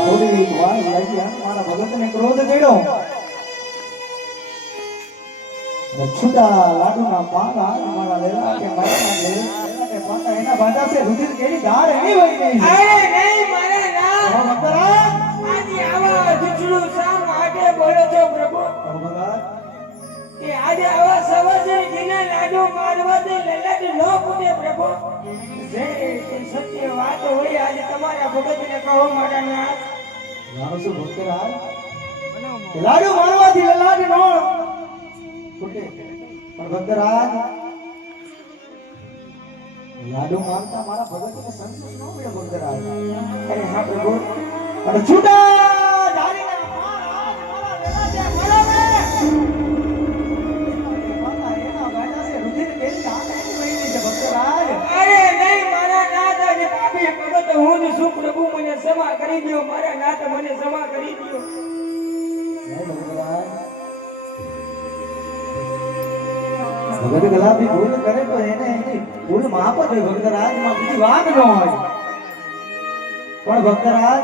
થોડી વાર લાગી મારા ભગતને ક્રોધ કર્યો છૂટા લાડુના પાંદા મારા લેલા કે મારા લેલા કે પાંદા એના બાંધા છે રુધિર કેરી ધાર એની વહી ગઈ અરે નહીં મારા ના ભગતરા આજે આવા જુઠડું શા માટે બોલો છો પ્રભુ ભગત કે આજે આવા સવાજે જીને લાડુ મારવા દે લલાટ ન પૂટે પ્રભુ જે સત્ય વાત હોય આજે તમારા ભગતને કહો મારા ના જાણો છો ભગતરા લાડુ મારવાથી લલાટ નો ફૂટે પણ ભગતરાજ લાડુ મારતા મારા ભગતને સંતોષ ન મળ્યો ભગતરાજ અરે હા પ્રભુ અને છૂટા ધારીના મારા લેલા મારા મે એના બાજા છે રુધિર કેરી ધાર એની વહી ગઈ છે ભગતરાજ અરે નહીં મારા નાથ આજે પાપી ભગત હું જ છું પ્રભુ મને ક્ષમા કરી દો મારા નાથ મને ક્ષમા કરી દો ભગત ગલાબી ભૂલ કરે તો એને એની ભૂલ માફ જ હોય ભક્તરાજ માં બીજી વાત ન હોય પણ ભક્તરાજ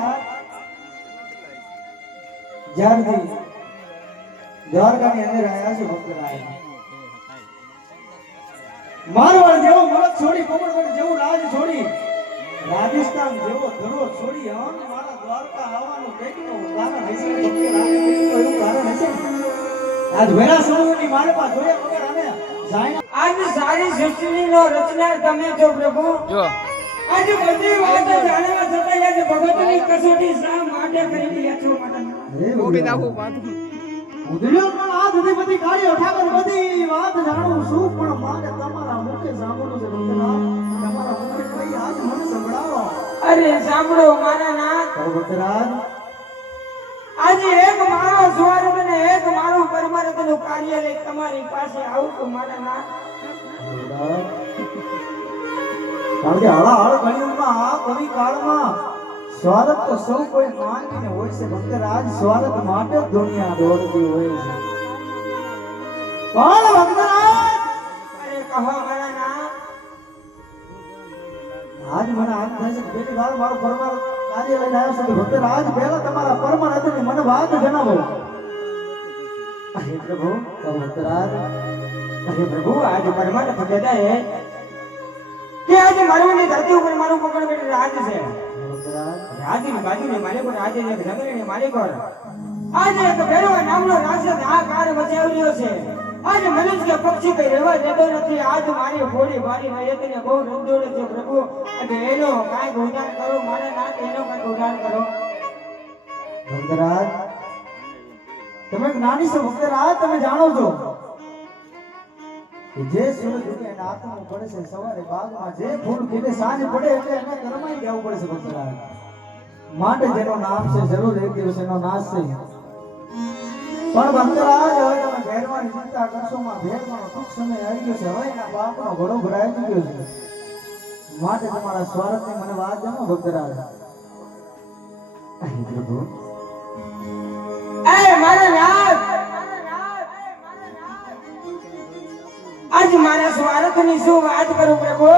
જ્યારથી દ્વારકાની અંદર આવ્યા છે ભક્તરાજ મારવાડ જેવો મલક છોડી કોમળવડ જેવું રાજ છોડી રાજસ્થાન જેવો ધરો છોડી મારા દ્વારકા આવવાનું કંઈકનું કારણ હશે ભક્તરાજ એવું કારણ હશે આજ વેરા સમૂહની મારે પાસે જોયા વગર અમે આજ સારી સૃષ્ટિની નો રચનાર તમે છો પ્રભુ જો આજ બધી વાત જાણવા છતાં આજે ભગતની કસોટી શા માટે કરી રહ્યા છો માતા ઓકે દાખો પાતું ઉદળ્યો પણ આ સુધી બધી કાળીઓ ઠાકર બધી વાત જાણું છું પણ મારે તમારા મુખે સાંભળવું છે ભક્તનાથ તમારા મુખે કઈ આજ મને સંભળાવો અરે સાંભળો મારા નાથ ભક્તરાજ આજે એક મારો સ્વર્ગ ને એક મારું પરમાર્થનું કાર્યાલય તમારી પાસે આવું તો મારા નાથ કારણ કે હળાહળ કળિયુગમાં આ કવિ કાળમાં સ્વાર્થ તો સૌ કોઈ માનીને હોય છે ભક્તરાજ સ્વાર્થ માટે જ દુનિયા દોડતી હોય છે પણ ભક્તરાજ અરે કહો મારા નાથ આજ મને આજ થાય છે કે પહેલી વાર મારો પરમાર્થ કાર્ય લઈને આવ્યો છું ભક્તરાજ પહેલા તમારા પરમાર્થની મને વાત જણાવો હે પ્રભુ ભક્તરાજ અરે પ્રભુ આજે પરમાર્થ કહેતા કે આજે મારવાની ધરતી ઉપર મારું પકડ બેઠું રાજ છે ભક્તરાજ રાજની બાજુને માલિકો આજે એક નગરની માલિકો આજે એક ભેરવા નામનો રાક્ષસ આ કાર મચાવ્યો છે આજે મનુષ્ય પક્ષી કઈ રહેવા દેતો નથી આજ મારી ફોડી મારી નયતને બહુ રંજોડે છે પ્રભુ અને એનો કાંઈક ઉદાન કરો મારા નાથ એનો કાંઈક ઉદાન કરો ભક્તરાજ તમે જ્ઞાની છો ભક્તરાજ તમે જાણો છો કે જે સૂરજ ઉગે એના હાથમાં પડે છે સવારે બાગમાં જે ફૂલ ખીલે સાંજ પડે એટલે એને ગરમાઈ જવું પડે છે ભક્તરાજ માટે જેનું નામ છે જરૂર એક દિવસ એનો નાશ છે પણ ભક્તરાજ હવે તમે ભેરવાની ચિંતા કરશો માં ભેરવાનો ટૂંક સમય આવી ગયો છે હવે એના બાપનો ઘડો ભરાઈ ગયો છે માટે તમારા સ્વાર્થની મને વાત જાણો ભક્તરાજ પ્રભુ એ મારા નાથ આજ મારા સ્વાર્થની શું વાત કરું પ્રભુ